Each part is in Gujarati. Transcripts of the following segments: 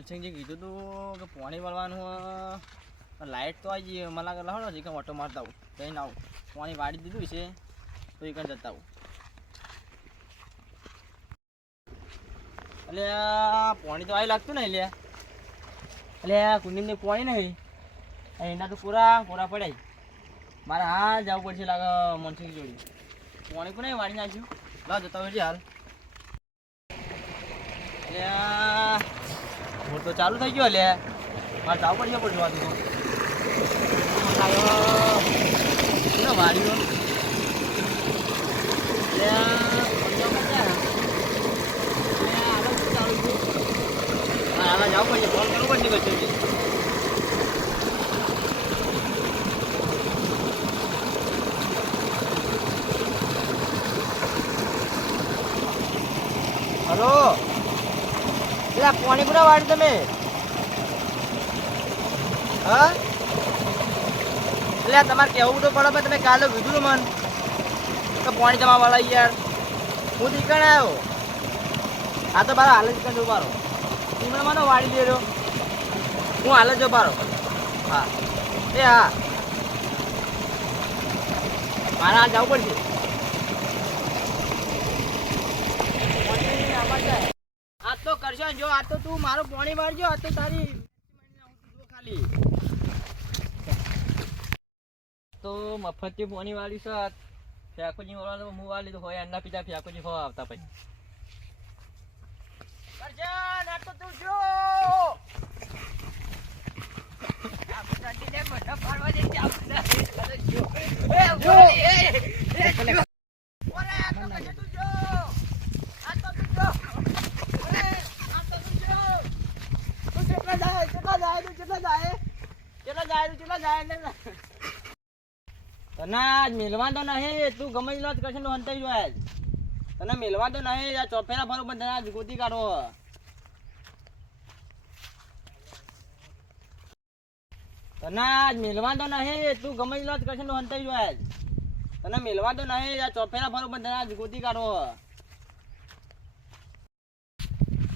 મોનસિંહજી કીધું તું કે પાણી વાળવાનું લાઇટ તો આવી ગઈ મને લાગે લહડો છે કે ઓટો મારતા આવું જઈને આવું પાણી વાળી દીધું છે તો એ જતા આવું એટલે પાણી તો આવી લાગતું ને એટલે કુંડીને પાણી નહીં એના તો પૂરા પડાય મારે હાલ જવું પડશે લાગે મોનસિંહ જોડી પાણી પણ વાળી નાખ્યું લા જતા હોય છે હાલ એટલે મોર તો ચાલુ થઈ ગયો એટલે મારે જવું પડશે પડશે વાત તો વાળ્યો એટલે જવું પડશે ફોન કરવું પડશે કચ્છે હલો એટલે પાણી પૂરા વાળી તમે હા એટલે તમારે કહેવું તો પડે તમે કાલે કીધું મન કે પાણી તમારા વાળા યાર હું દીકણ આવ્યો આ તો મારો હાલ જ કંઈ ઉભારો તમે મને વાળી દે રહ્યો હું હાલ જ ઉભારો હા એ હા મારે હાલ જવું પડશે આ તો કરશો જો આ તો તું મારું પાણી મારજો આ તો તારી ખાલી તો મફતથી પાણી વાળી છે ફેકોજી વાળા હું વાળી તો હોય એના પિતા ફેકોજી હો આવતા પછી કરશન આ તો તું જો તને મેલવા તો નહીં તું ગમે જ કરશે તો હંતાઈ જોય તને મેલવા તો નહીં આ ચોફેરા ફરો પણ તને ગોતી કાઢો તને મેલવા તો નહીં તું ગમે જ કરશે તો હંતાઈ જોય તને મેલવા તો નહીં આ ચોફેરા ફરો પણ તને ગોતી કાઢો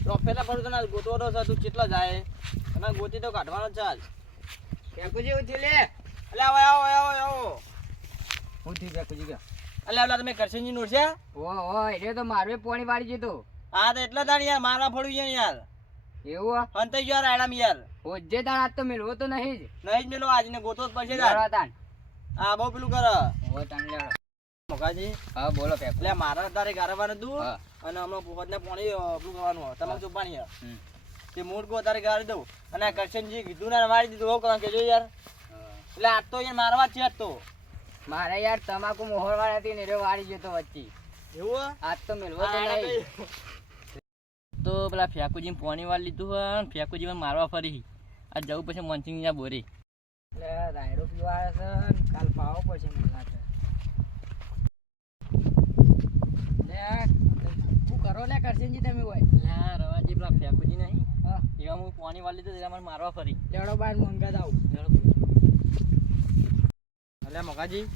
ચોફેરા ફરો તને ગોતવો તો તું કેટલા જાય તને ગોતી તો કાઢવાનો ચાલ ફેંકુજી હું થયું લે અલ્યા આવો હું થયું ફેંકુજી કે અલ્યા તમે કરશનજી નોટ છે ઓ એટલે તો મારવે પાણી વાળી જતો હા તો એટલે તાણ યાર મારા ફળું છે યાર એવું હંતાઈ ગયો રાયડામ યાર હોજે તાણ આજ તો મેળવો તો નહીં જ મેલો આજને ગોતો જ પડશે તાણ હા બહુ પેલું કર ઓ તાણ લેડો મોકાજી હા બોલો ફેંક એટલે મારા તારે ગારવાનું હતું અને હમણાં પોહદને પાણી પેલું કરવાનું તમારે ચોપાણી તે મૂળ કો તારે ગાળી દઉં અને કરશનજી કીધું ને વાળી દીધું બહુ કરવા કેજો યાર એટલે આજ તો યાર મારવા છે આજ તો મારે યાર તમાકુ મોહર વાળી હતી ને રે વાળી જતો વચ્ચે એવું આજ તો મેળવો તો નહીં તો પેલા ફેંકુજી પાણી વાળી લીધું હોય ફેંકુજી મારવા ફરી આ જવું પછી મોનસિંહ ત્યાં બોરી એટલે રાયડો પીવા આવે છે કાલ પાવો પડશે મને લાગે શું કરો લે કરશનજી તમે હોય હા રવાજી પેલા ફેંકુજી નહીં એવા હું પાણી વાળી લીધું મને મારવા ફરી લેડો બાર મંગા આવું એટલે મકાજી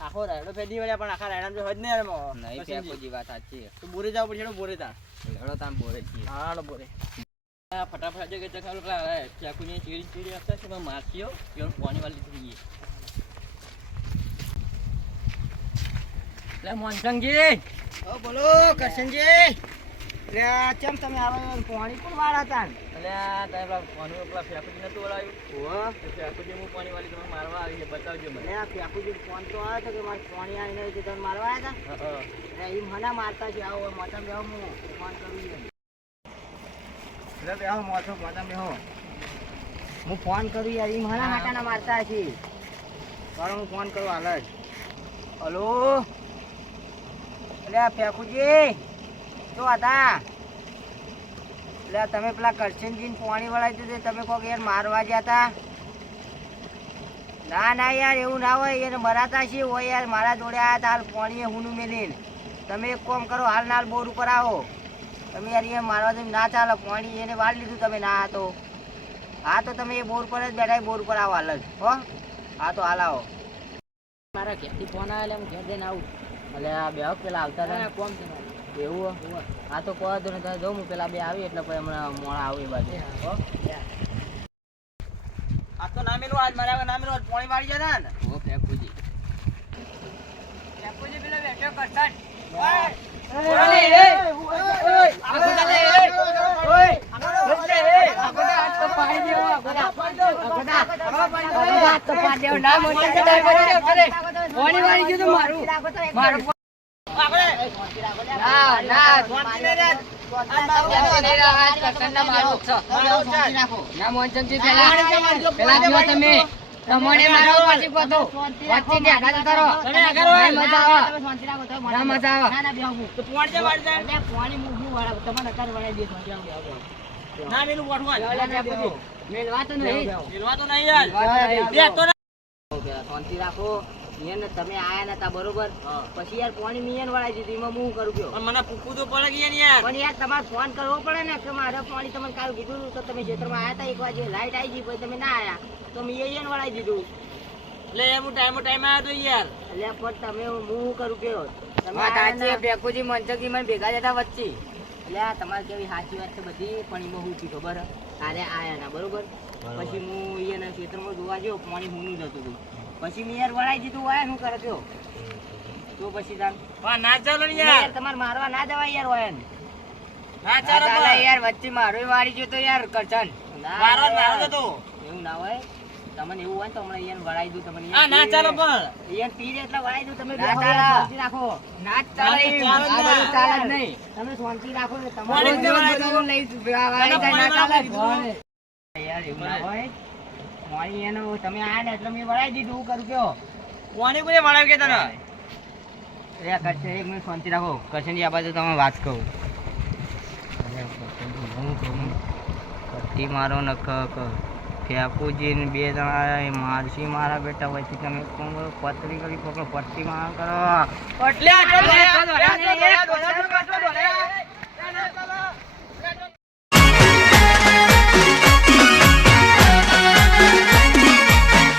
આખો રાયડો ફેદી વળ્યા પણ આખા રાયડા તો હોય જ નહીં નહીં ફેંકુજી વાત સાચી તો બોરે જાવ પડશે બોરે તા લેડો તામ બોરે છીએ હા બોરે ફટાફટ જગ્યાએ ચખાડો પેલા ચાકુની ચીડી આપતા છે મારતીઓ એવું પાણી વાળી લીધી એટલે મોનસંગજી બોલો કરશનજી એટલે ચમ તમે આવો પાણી પણ વાળા હતા એટલે તમે પાણી પેલા ફેંકુજી નતું વળાવ્યું ફેંકુજી હું પાણી વાળી તમે મારવા આવી બતાવજો મને આ ફેંકુજી ફોન તો આવે છે કે મારે પાણી આવીને તમે મારવા આવ્યા હતા એટલે એ મને મારતા છે આવો મોટા બેહો હું ફોન કરું એટલે બેહો મોટો મોટા બેહો હું ફોન કરું યાર એ મને હાટાના મારતા છે પણ હું ફોન કરું હાલ જ હલો એટલે ફેંકુજી શું હતા એટલે તમે પેલા કરશનજીને પાણી વળાવી દીધું તમે કોક યાર મારવા ગયા હતા ના યાર એવું ના હોય યાર મરાતા છે હોય યાર મારા જોડે આવ્યા હતા હાલ પાણીએ હુનું મેલીને તમે એક કામ કરો હાલ ના હાલ બોર ઉપર આવો તમે યાર એ મારવા તો ના ચાલે પાણી એને વાળી લીધું તમે ના તો હા તો તમે એ બોર પર જ બેઠા બોર પર આવો હાલ જ હો હા તો હાલ આવો મારા ઘેરથી ફોન આવે એટલે હું ઘેર જઈને આવું એટલે આ બે પેલા આવતા હતા કોમ છે એવું હે? આ તો કહો તો ને તમે જાઉં હું પેલા બે આવી એટલે પછી હમણાં મોડા આવું એ બાજુ હો? આ તો ના મેલું આજ મારા ના મેલું પાણી વાળી જતા ને હો ફેફુજી પેલા બેઠો કરતા તમને મારો પાછી ગોતો વચ્ચે ને આગળ જતા રહો તમે આગળ હોય મજા આવે શાંતિ રાખો તો મજા આવે ના ના બેહું તો પાણી જે વાળી જાય એટલે પાણી મૂકવું વાળા તમને નકાર વળાઈ દે શાંતિ રાખો ના મેલું વાળવા મેલવા તો નહીં મેલવા તો નહીં યાર બે તો શાંતિ રાખો એને તમે આયા નતા બરોબર પછી યાર પાણી મિયન વળાઈ દીધું એમાં હું કરું કયો પણ મને પૂછવું તો પડે કે યાર પણ યાર તમારે ફોન કરવો પડે ને કે મારે પાણી તમને કાલ કીધું તો તમે ક્ષેત્રમાં આયા હતા એક વાગે લાઈટ આવી ગઈ પછી તમે ના આયા તો મેં એને વળાઈ દીધું એટલે એમ ટાઈમ આવ્યો તો યાર એટલે પણ તમે હું કરું કયો તમે સાચી ભેખુજી મંચકી મને ભેગા જતા વચ્ચે એટલે આ તમારે કેવી સાચી વાત છે બધી પણ એમાં હું થયું ખબર તારે આયા ના બરોબર પછી હું એને ક્ષેત્રમાં જોવા ગયો પાણી હું જતું હતું પછી મેં યાર વળાઈ દીધું વાય શું કરે કયો તો પછી તાર પણ ના ચાલો ને યાર તમારે મારવા ના જવાય યાર વાયન ના ચાલો યાર વચ્ચે મારો વાળી ગયો તો યાર કરચન મારો તો એવું ના હોય તમને એવું હોય તો હમણાં યાર વળાઈ દઉં તમને આ ના ચાલો પણ યાર પી એટલે વળાઈ દઉં તમે ના બેહો યાર, શાંતિ રાખો ના ચાલે ચાલે જ આ બધું ના. ચાલે જ નહીં તમે શાંતિ રાખો ને પાણી જ વળાઈ દઉં. ના ચાલે પાણી યાર એવું ના હોય પાણી એનું તમે આયા ને એટલે મેં વળાઈ દીધું હું કરું કયો કોને કોને વળાવ કે તને અરે કરશે એક મિનિટ શાંતિ રાખો કરશનજી આ બાજુ તમે વાત કહું પટ્ટી મારો નખ ફેફુજી ને બે જણા મારસી મારા બેટા વચ્ચે તમે કોણ કરો પતરી કરી પકડો પટ્ટી મારો કરો એટલે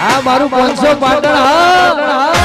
આ મારું 500 પાટણ હા